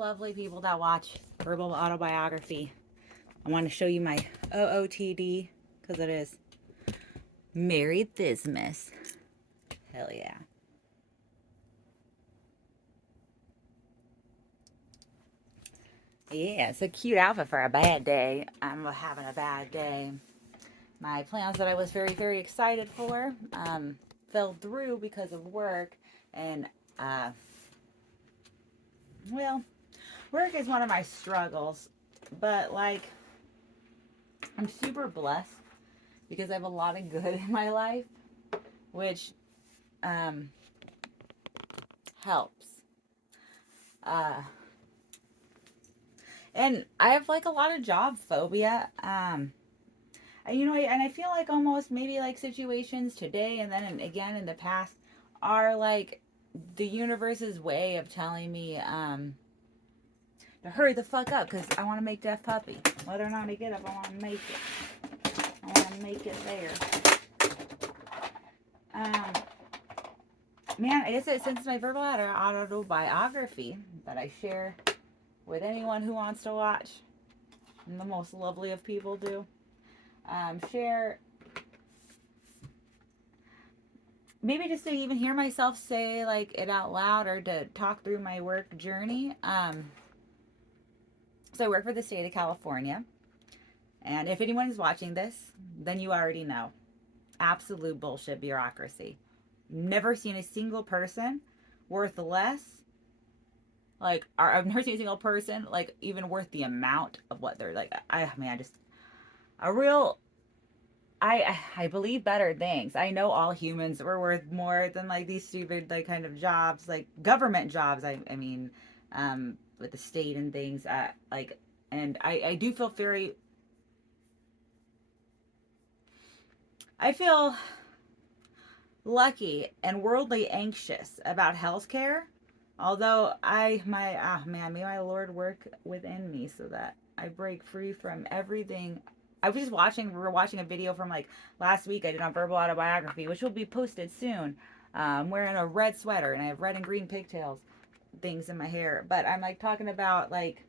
lovely people that watch Verbal Autobiography. I want to show you my OOTD because it is Merry Thismas. Hell yeah. Yeah, it's a cute outfit for a bad day. I'm having a bad day. My plans that I was very, very excited for fell through because of work. And, uh, well, work is one of my struggles. But, like, I'm super blessed because I have a lot of good in my life, which helps. Uh, and I have like a lot of job phobia. And I feel like almost maybe like situations today and then again in the past are like the universe's way of telling me to hurry the fuck up because I want to make Deaf Puppy. Whether or not I get up, I want to make it. I want to make it there. Man, I guess since my verbal autobiography that I share with anyone who wants to watch, and the most lovely of people do, share maybe just to even hear myself say like it out loud or to talk through my work journey. So I work for the state of California, and if anyone is watching this, then you already know. Absolute bullshit bureaucracy. Never seen a single person worth less. Like, I've never seen a single person like even worth the amount of what they're like. I believe better things. I know all humans were worth more than like these stupid like kind of jobs, like government jobs. I mean, with the state and things. And I do feel very. I feel lucky and worldly anxious about healthcare. Although may my Lord work within me so that I break free from everything. We were watching a video from like last week I did on verbal autobiography, which will be posted soon. I'm wearing a red sweater and I have red and green pigtails things in my hair. But I'm like talking about like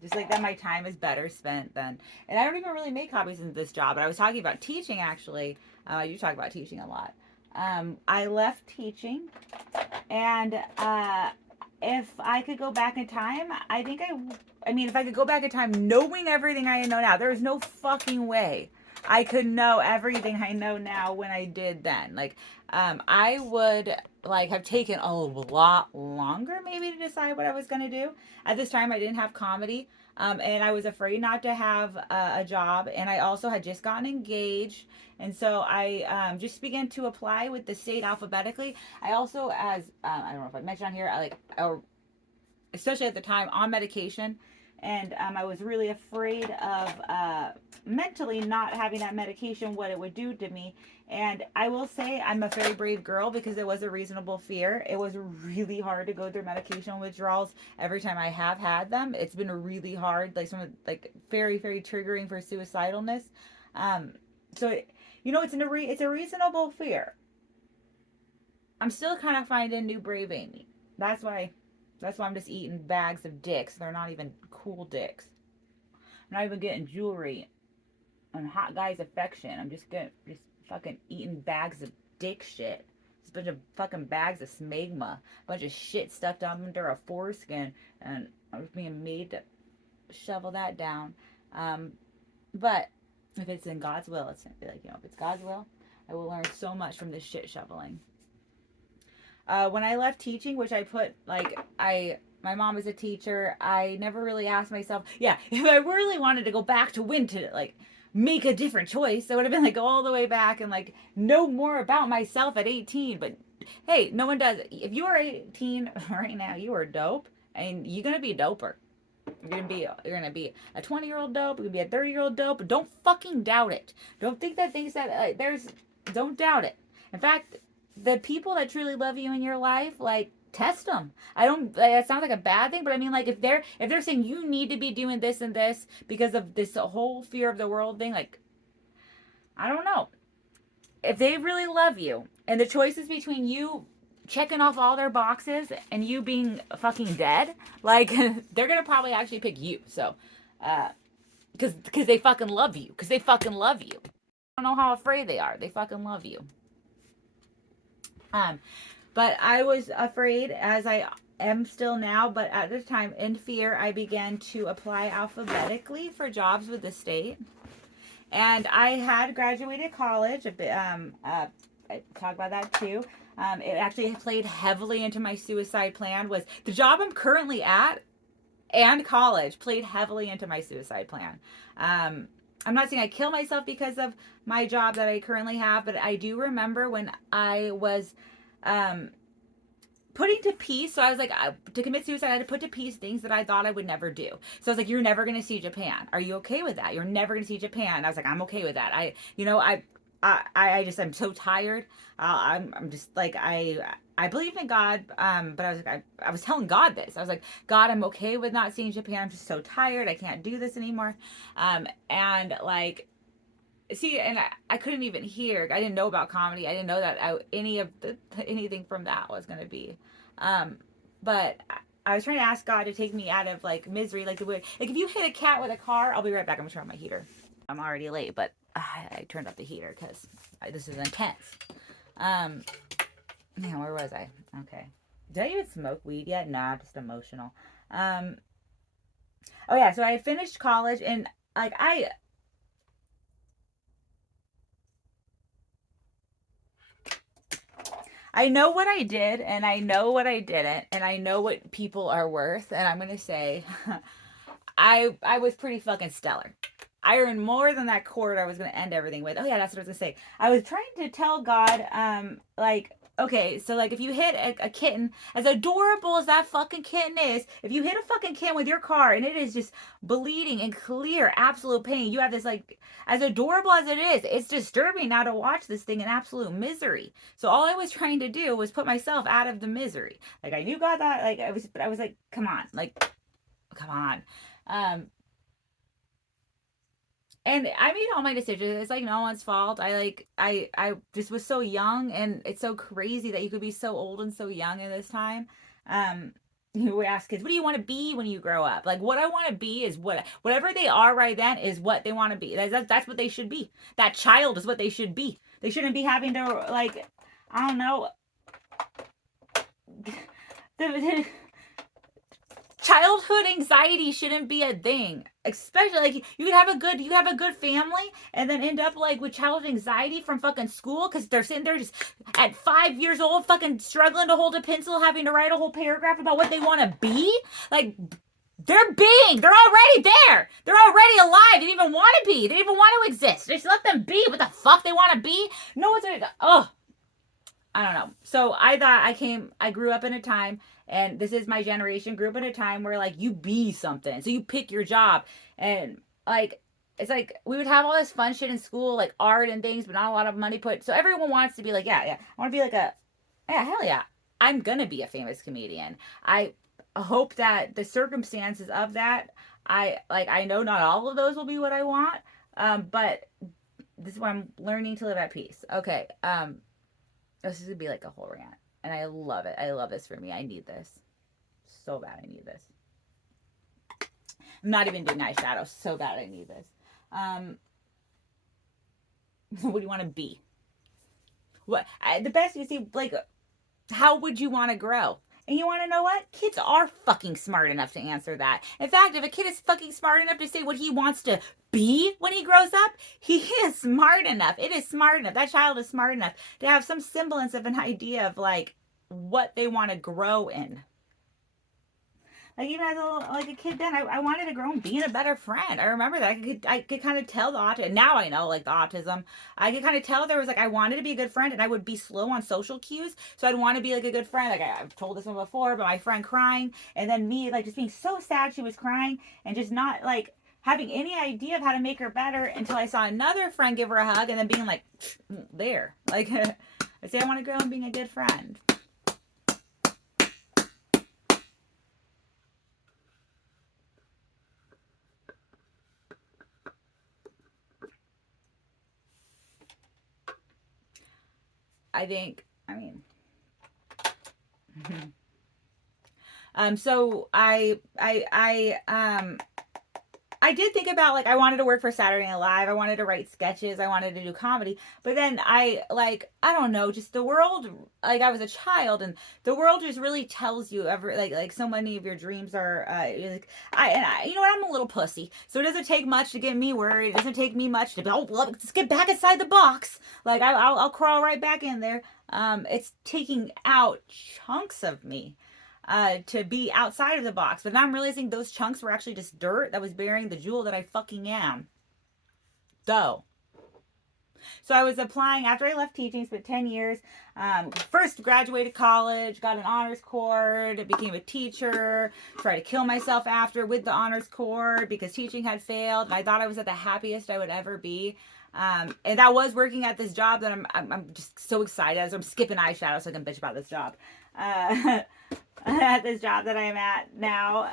just like that my time is better spent than, and I don't even really make hobbies in this job, but I was talking about teaching actually. You talk about teaching a lot. I left teaching, and if I could go back in time, if I could go back in time knowing everything I know now, there is no fucking way I could know everything I know now when I did then. Like, I would like have taken a lot longer maybe to decide what I was going to do. At this time, I didn't have comedy. And I was afraid not to have a job. And I also had just gotten engaged. And so I just began to apply with the state alphabetically. I also, as I don't know if I mentioned on here, especially at the time, on medication. And I was really afraid of mentally not having that medication, what it would do to me. And I will say I'm a very brave girl because it was a reasonable fear. It was really hard to go through medication withdrawals every time I have had them. It's been really hard, like very, very triggering for suicidalness. It's a reasonable fear. I'm still kind of finding new brave Amy. That's why I'm just eating bags of dicks. They're not even cool dicks. I'm not even getting jewelry and hot guy's affection. I'm just fucking eating bags of dick shit. Just a bunch of fucking bags of smegma. A bunch of shit stuffed under a foreskin. And I was being made to shovel that down. But if it's in God's will, it's like, if it's God's will, I will learn so much from this shit shoveling. When I left teaching, which I put my mom is a teacher, I never really asked myself, if I really wanted to go back to win to like make a different choice, I would have been like go all the way back and like know more about myself at 18. But hey, no one does. If you are 18 right now, you are dope, and you're gonna be a doper. You're gonna be a 20-year-old dope. You're gonna be a 30-year-old dope. But don't fucking doubt it. Don't think that things that don't doubt it. In fact, the people that truly love you in your life, like, test them. That sounds like a bad thing, but I mean, like, if they're saying you need to be doing this and this because of this whole fear of the world thing, like, I don't know. If they really love you and the choice is between you checking off all their boxes and you being fucking dead, like they're gonna probably actually pick you. So, because they fucking love you. Because they fucking love you. I don't know how afraid they are. They fucking love you. But I was afraid, as I am still now, but at the time, in fear, I began to apply alphabetically for jobs with the state. And I had graduated college. I talk about that too. It actually played heavily into my suicide plan. Was the job I'm currently at and college played heavily into my suicide plan. I'm not saying I kill myself because of my job that I currently have, but I do remember when I was putting to peace. So I was like, to commit suicide, I had to put to peace things that I thought I would never do. So I was like, you're never going to see Japan. Are you okay with that? You're never going to see Japan. And I was like, I'm okay with that. I'm so tired. I'm just like, I believe in God. But I was like, I was telling God this. I was like, God, I'm okay with not seeing Japan. I'm just so tired. I can't do this anymore. And like, see, and I couldn't even hear. I didn't know about comedy. I didn't know that anything from that was going to be. But I was trying to ask God to take me out of like misery, like the way, like if you hit a cat with a car, I'll be right back. I'm gonna turn on my heater. I'm already late, but I turned up the heater because this is intense. Man, where was I? Okay. Did I even smoke weed yet? Nah, just emotional. Oh yeah, so I had finished college and like I know what I did and I know what I didn't and I know what people are worth, and I'm gonna say I was pretty fucking stellar. I earned more than that quote I was gonna end everything with. Oh yeah, that's what I was gonna say. I was trying to tell God, like, okay, so like if you hit a kitten, as adorable as that fucking kitten is, if you hit a fucking kitten with your car and it is just bleeding and clear, absolute pain, you have this like, as adorable as it is, it's disturbing now to watch this thing in absolute misery. So all I was trying to do was put myself out of the misery. Like I knew God thought, like I was like, come on, like, come on. And I made all my decisions. It's like no one's fault. I just was so young, and it's so crazy that you could be so old and so young in this time. Um, you would ask kids, "What do you want to be when you grow up?" Like what I want to be is whatever they are right then is what they want to be. That's what they should be. That child is what they should be. They shouldn't be having to like, I don't know. the, Childhood anxiety shouldn't be a thing, especially like you have a good family and then end up like with childhood anxiety from fucking school because they're sitting there just at 5 years old fucking struggling to hold a pencil, having to write a whole paragraph about what they want to be. Like they're already there, they're already alive, they didn't even want to be, they didn't even want to exist, just let them be what the fuck they want to be. No one's gonna, oh, I don't know. So I thought I grew up in a time, and this is my generation, grew up in a time where like you be something. So you pick your job, and like, it's like we would have all this fun shit in school, like art and things, but not a lot of money put. So everyone wants to be like, yeah, I want to be like yeah, hell yeah. I'm going to be a famous comedian. I hope that the circumstances of that, I know not all of those will be what I want. But this is why I'm learning to live at peace. Okay. This is gonna be like a whole rant, and I love it. I love this for me. I need this so bad. I need this. I'm not even doing eyeshadow. So bad. I need this. What do you want to be? The best you see, like, how would you want to grow? And you want to know what? Kids are fucking smart enough to answer that. In fact, if a kid is fucking smart enough to say what he wants to be when he grows up, he is smart enough. It is smart enough. That child is smart enough to have some semblance of an idea of like what they want to grow in. Like even as a kid then, I wanted to grow and being a better friend. I remember that I could kind of tell the autism. Now I know like the autism. I could kind of tell there was like I wanted to be a good friend, and I would be slow on social cues. So I'd want to be like a good friend. Like I've told this one before, but my friend crying, and then me like just being so sad she was crying, and just not like having any idea of how to make her better until I saw another friend give her a hug, and then being like there. Like I say I want to grow and being a good friend. I think, I mean, So I did think about, like, I wanted to work for Saturday Night Live. I wanted to write sketches. I wanted to do comedy. But then I don't know, just the world, like, I was a child, and the world just really tells you like so many of your dreams are, like, you know what, I'm a little pussy. So it doesn't take much to get me worried. It doesn't take me much to be, oh, well, let's get back inside the box. Like, I'll crawl right back in there. It's taking out chunks of me to be outside of the box. But now I'm realizing those chunks were actually just dirt that was burying the jewel that I fucking am. So I was applying after I left teaching, spent 10 years. First graduated college, got an honors cord, became a teacher, tried to kill myself after with the honors cord because teaching had failed. And I thought I was at the happiest I would ever be. And I was working at this job that I'm just so excited. As I'm skipping eyeshadow so I can bitch about this job. At this job that I'm at now,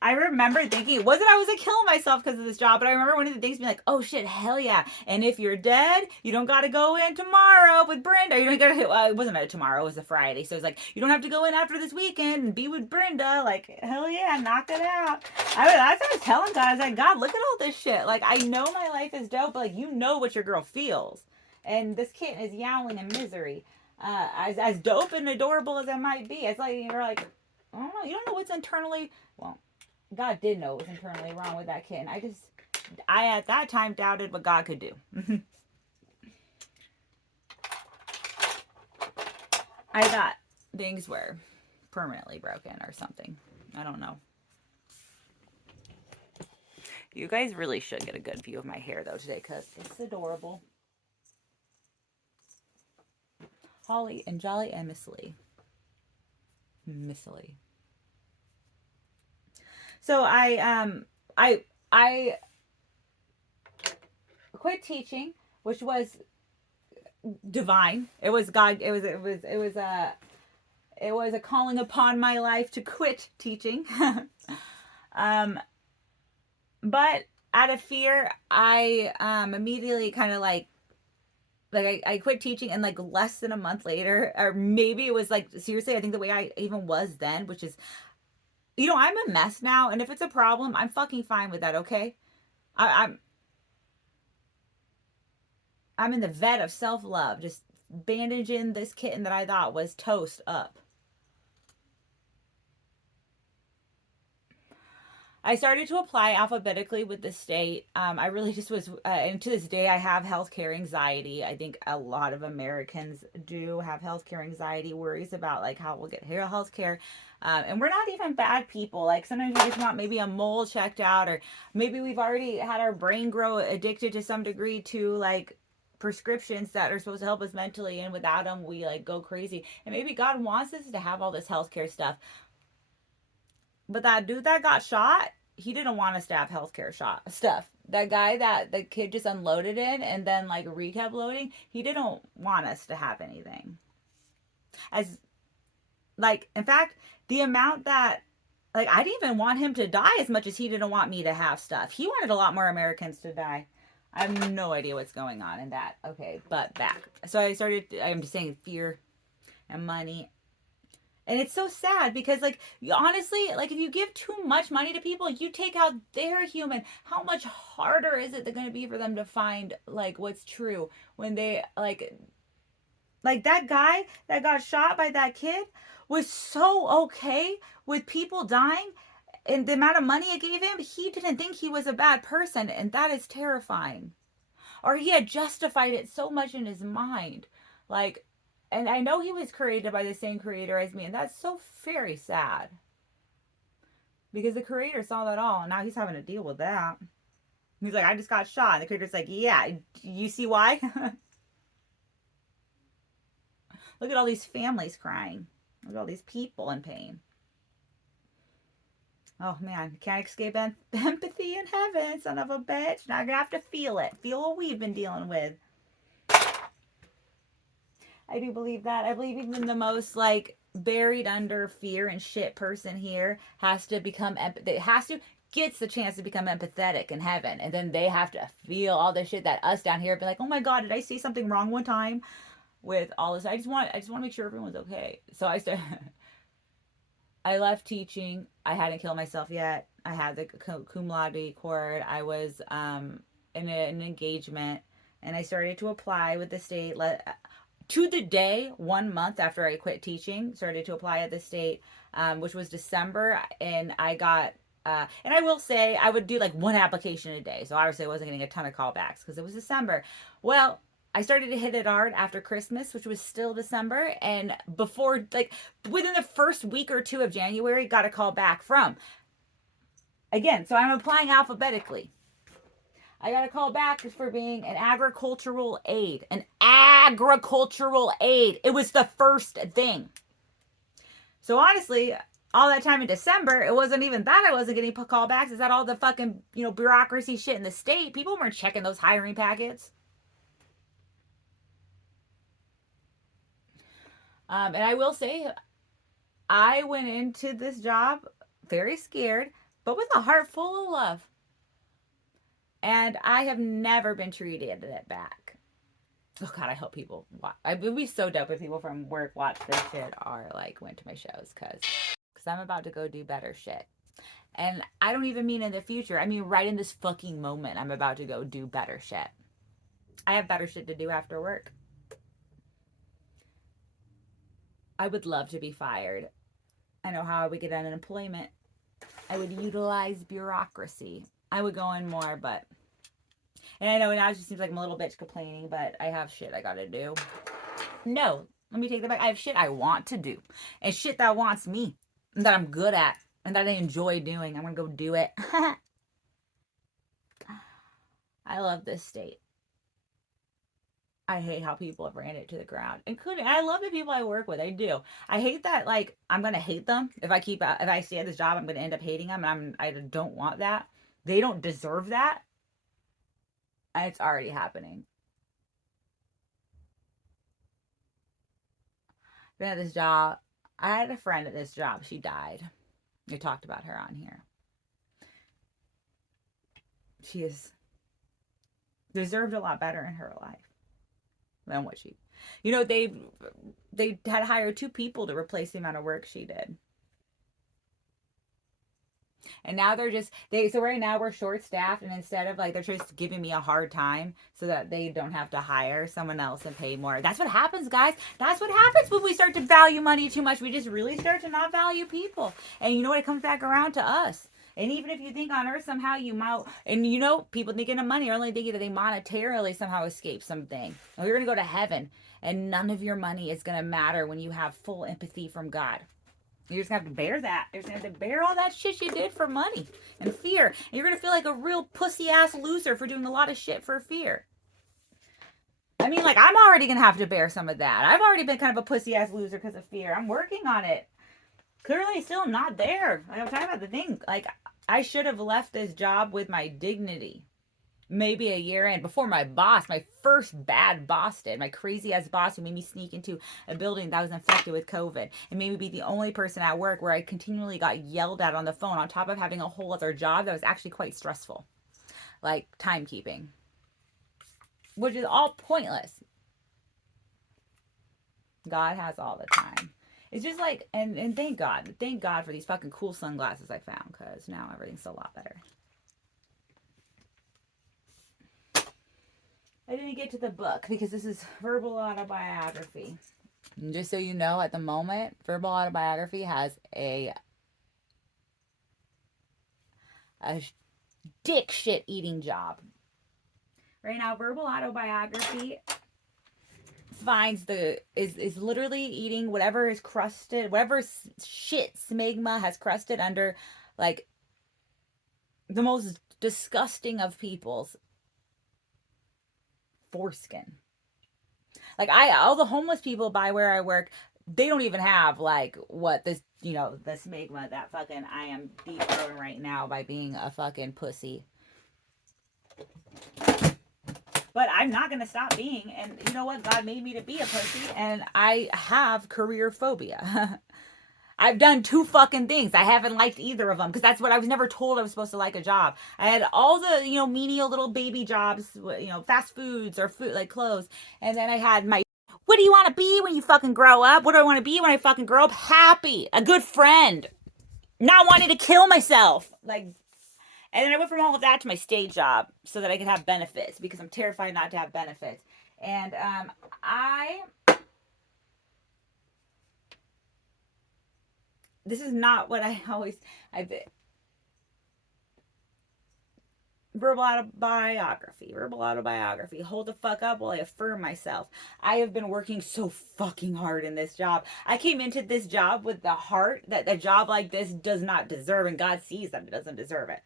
I remember thinking, it wasn't I was like killing myself because of this job, but I remember one of the things being like, oh shit, hell yeah. And if you're dead, you don't got to go in tomorrow with Brenda. You don't got to, well, it wasn't a tomorrow, it was a Friday. So it's like, you don't have to go in after this weekend and be with Brenda. Like, hell yeah, knock it out. That's what I was telling God. I was like, God, look at all this shit. Like, I know my life is dope, but like, you know what your girl feels. And this kitten is yowling in misery. As dope and adorable as it might be, it's like you're like, I don't know, you don't know what's internally. Well, God did know what was internally wrong with that kid. I at that time doubted what God could do. I thought things were permanently broken or something. I don't know. You guys really should get a good view of my hair though today because it's adorable. Holly and Jolly and Miss Lee. So I quit teaching, which was divine. It was God. It was a calling upon my life to quit teaching. But out of fear, I immediately kind of like I quit teaching, and like less than a month later, or maybe it was like, seriously, I think the way I even was then, which is, you know, I'm a mess now, and if it's a problem, I'm fucking fine with that, okay? I'm in the vet of self-love, just bandaging this kitten that I thought was toast up. I started to apply alphabetically with the state. I really just was, and to this day, I have healthcare anxiety. I think a lot of Americans do have healthcare anxiety, worries about like how we'll get healthcare. And we're not even bad people. Like sometimes we just want maybe a mole checked out, or maybe we've already had our brain grow addicted to some degree to like prescriptions that are supposed to help us mentally, and without them we like go crazy. And maybe God wants us to have all this healthcare stuff. But that dude that got shot, he didn't want us to have healthcare stuff. That guy that the kid just unloaded in and then like recap loading, he didn't want us to have anything. As like, in fact, the amount that like I didn't even want him to die as much as he didn't want me to have stuff. He wanted a lot more Americans to die. I have no idea what's going on in that. Okay, but back. So I'm just saying fear and money. And it's so sad because, like, honestly, like, if you give too much money to people, you take out their human. How much harder is it going to be for them to find, like, what's true when they, like that guy that got shot by that kid was so okay with people dying and the amount of money it gave him. He didn't think he was a bad person, and that is terrifying. Or he had justified it so much in his mind. Like, and I know he was created by the same creator as me, and that's so very sad. Because the creator saw that all, and now he's having to deal with that. He's like, I just got shot. And the creator's like, yeah, you see why? Look at all these families crying. Look at all these people in pain. Oh man, can't escape empathy in heaven, son of a bitch. Now you're gonna have to feel it. Feel what we've been dealing with. I do believe that. I believe even the most like buried under fear and shit person here has to become gets the chance to become empathetic in heaven, and then they have to feel all the shit that us down here be like, oh my god, did I say something wrong one time with all this? I just want to make sure everyone's okay. So I started I left teaching. I hadn't killed myself yet. I had the cum laude cord. I was in an engagement, and I started to apply with the state. To the day, 1 month after I quit teaching, started to apply at the state, which was December, and I got. And I will say I would do like one application a day, so obviously I wasn't getting a ton of callbacks because it was December. Well, I started to hit it hard after Christmas, which was still December, and before, like, within the first week or two of January, got a call back from. Again, so I'm applying alphabetically. I got a call back for being an agricultural aide. An agricultural aide. It was the first thing. So honestly, all that time in December, it wasn't even that I wasn't getting callbacks. It's that all the fucking, bureaucracy shit in the state. People weren't checking those hiring packets. And I will say, I went into this job very scared, but with a heart full of love. And I have never been treated it back. Oh God, I hope people watch. It would be so dope if people from work watch this shit or like went to my shows, because I'm about to go do better shit. And I don't even mean in the future. I mean right in this fucking moment, I'm about to go do better shit. I have better shit to do after work. I would love to be fired. I know how I would get unemployment. I would utilize bureaucracy. I would go in more, but... And I know now it just seems like I'm a little bitch complaining, but I have shit I gotta do. No, let me take that back. I have shit I want to do. And shit that wants me. And that I'm good at. And that I enjoy doing. I'm gonna go do it. I love this state. I hate how people have ran it to the ground. Including, I love the people I work with. I do. I hate that, like, I'm going to hate them. If I stay at this job, I'm going to end up hating them. And I don't want that. They don't deserve that. And it's already happening. Been at this job. I had a friend at this job. She died. We talked about her on here. She has deserved a lot better in her life than what she, they had hired 2 people to replace the amount of work she did. And now so right now we're short staffed, and instead of like, they're just giving me a hard time so that they don't have to hire someone else and pay more. That's what happens, guys. That's what happens when we start to value money too much. We just really start to not value people. And you know what? It comes back around to us. And even if you think on earth somehow you might, and people thinking of money are only thinking that they monetarily somehow escape something. And you're going to go to heaven, and none of your money is going to matter when you have full empathy from God. You're just going to have to bear that. You're just going to have to bear all that shit you did for money and fear. And you're going to feel like a real pussy-ass loser for doing a lot of shit for fear. I mean, like, I'm already going to have to bear some of that. I've already been kind of a pussy-ass loser because of fear. I'm working on it. Clearly still not there. Like, I'm talking about the thing. Like, I should have left this job with my dignity. Maybe a year in, before my first bad boss did. My crazy ass boss who made me sneak into a building that was infected with COVID and made me be the only person at work where I continually got yelled at on the phone, on top of having a whole other job that was actually quite stressful. Like timekeeping. Which is all pointless. God has all the time. It's just like, and thank God for these fucking cool sunglasses I found, because now everything's a lot better. I didn't get to the book because this is verbal autobiography. And just so you know, at the moment, verbal autobiography has a dick shit eating job. Right now, verbal autobiography is literally eating whatever is crusted, whatever shit smegma has crusted under, like, the most disgusting of people's foreskin. Like, all the homeless people by where I work, they don't even have like what this, the smegma that fucking I am deep throwing right now by being a fucking pussy. But I'm not going to stop being, and you know what? God made me to be a pussy, and I have career phobia. I've done 2 fucking things. I haven't liked either of them, because that's what I was never told I was supposed to like a job. I had all the, menial little baby jobs, fast foods or food, like clothes. And then I had my, what do you want to be when you fucking grow up? What do I want to be when I fucking grow up? Happy. A good friend. not wanting to kill myself. Like, and then I went from all of that to my state job so that I could have benefits because I'm terrified not to have benefits. And I this is not what I always I've verbal autobiography. Hold the fuck up while I affirm myself. I have been working so fucking hard in this job. I came into this job with the heart that a job like this does not deserve, and God sees that it doesn't deserve it.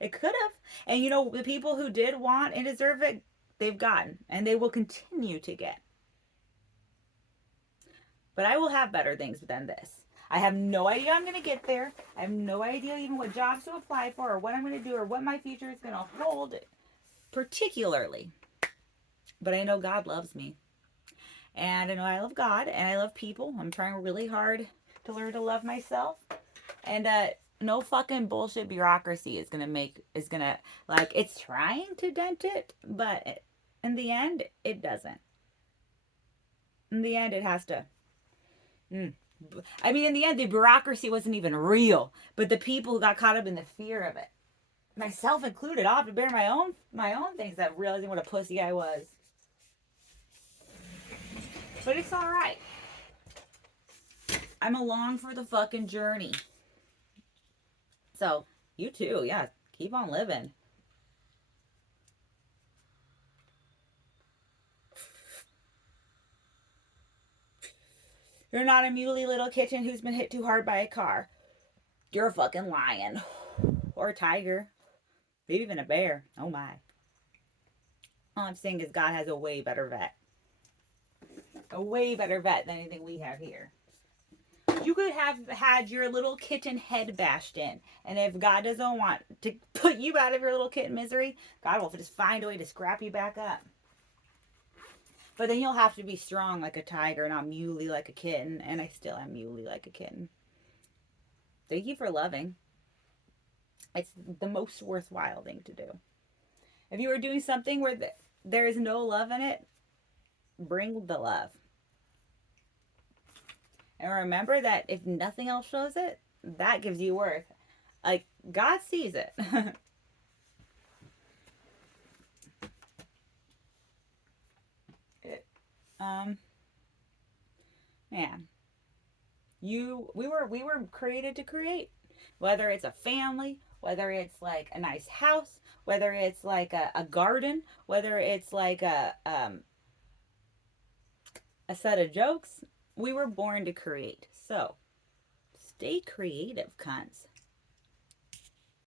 It could have. And you know, the people who did want and deserve it, they've gotten, and they will continue to get. But I will have better things than this. I have no idea I'm going to get there. I have no idea even what jobs to apply for or what I'm going to do or what my future is going to hold, particularly. But I know God loves me. And I know I love God and I love people. I'm trying really hard to learn to love myself. And no fucking bullshit bureaucracy is gonna like, it's trying to dent it, but in the end it doesn't. In the end it has to. I mean, in the end, the bureaucracy wasn't even real, but the people who got caught up in the fear of it, myself included, I'll have to bear my own things that realizing what a pussy I was. But it's all right. I'm along for the fucking journey. So you too, yeah. Keep on living. You're not a muley little kitten who's been hit too hard by a car. You're a fucking lion. Or a tiger. Maybe even a bear. Oh my. All I'm saying is God has a way better vet. A way better vet than anything we have here. You could have had your little kitten head bashed in. And if God doesn't want to put you out of your little kitten misery, God will just find a way to scrap you back up. But then you'll have to be strong like a tiger, not muley like a kitten. And I still am muley like a kitten. Thank you for loving. It's the most worthwhile thing to do. If you are doing something where there is no love in it, bring the love. And remember that if nothing else shows it, that gives you worth. Like, God sees it. Man. We were created to create. Whether it's a family, whether it's like a nice house, whether it's like a garden, whether it's like a set of jokes, we were born to create. So, stay creative, cunts.